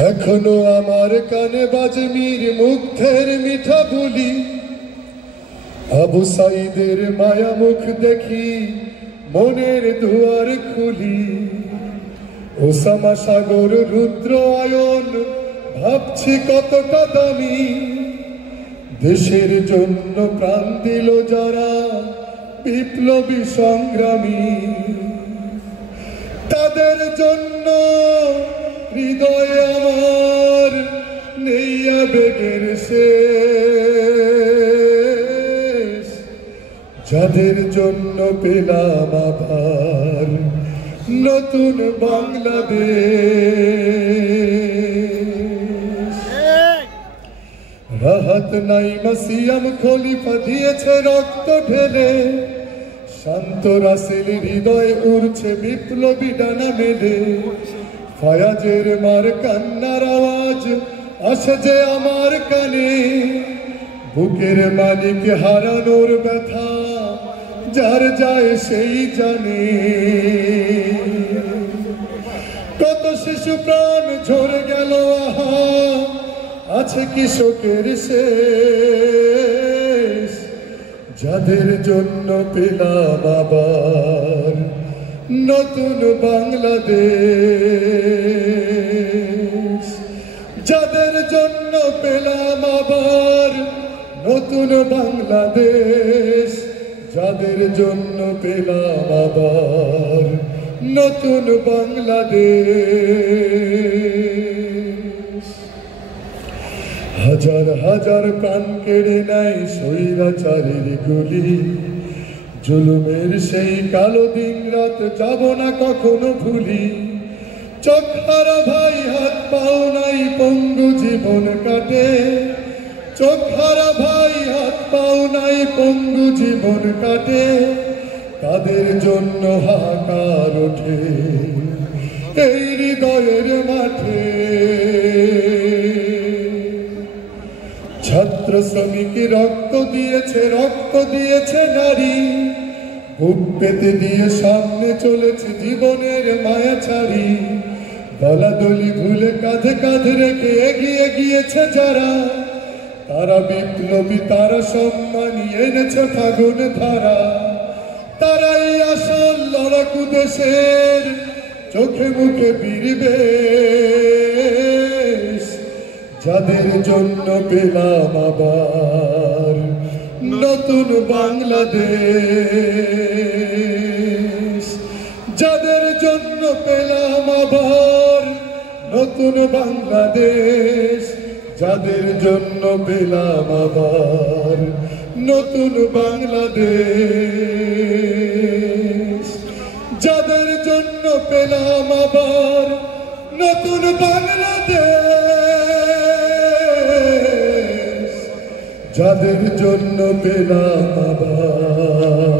এখনো আমার কানে বাজে মীর মুগ্ধের মিঠা বুলি, আবু সাইদের মায়া মুখ দেখি মনের দুয়ার খুলি। ওসামা সাগর রুদ্র আয়ন ভাবছি কতটা দামি, দেশের জন্য প্রাণ দিল যারা বিপ্লবী সংগ্রামী। তাদের জন্য হৃদয়ে আমার নেই আবেগের শেষ, যাদের জন্য পেলাম আবার নতুন বাংলাদেশ। রাহাত নাইমা সিয়াম খলিফা দিয়েছে রক্ত ঢেলে, শান্ত রাসেল হৃদয়ে উড়ছে বিপ্লবী ডানা মেলে। ফায়াজের মার কান্নার আওয়াজ আসে যে আমার কানে, বুকের মালিক হারানোর ব্যথা যার যায় সেই জানে। কত শিশু প্রাণ ঝরে গেল, আহা আছে কি শোকের শেষ, যাদের জন্য পেলাম আবার নতুন বাংলাদেশ। যাদের জন্য পেলাম আবার নতুন বাংলাদেশ, যাদের জন্য পেলাম আবার নতুন বাংলাদেশ। হাজার হাজার প্রাণ কেড়ে নেয় স্বৈরাচারের গুলি, জুলুমের সেই কালো দিন রাত যাব না কখনো ভুলি। চোখ হারা ভাই হাত পাও নাই পঙ্গু জীবন কাটে, চোখ হারা ভাই হাত পাও নাই পঙ্গু জীবন কাটে। তাদের জন্য হাহাকার ওঠে এই হৃদয়ের মাঠে। ছাত্র শ্রমিক রক্ত দিয়েছে নারী, বুক পেতে দিয়ে সামনে চলেছে জীবনের মায়া ছাড়ি। দলাদলি ভুলে কাঁধে কাঁধে রেখে এগিয়ে গিয়েছে যারা, তারা বিপ্লবী, তারা সম্মানী এনেছে ফাগুন ধারা। তারাই আসল লড়াকু দেশের চোখে মুখে বীরবে, যাদের জন্য পেলাম আবার নতুন বাংলাদেশ। যাদের জন্য পেলাম আবার নতুন বাংলাদেশ, যাদের জন্য পেলাম আবার নতুন বাংলাদেশ। যাদের জন্য পেলাম আবার নতুন বাংলাদেশ, যাদের জন্য পেলাম আবার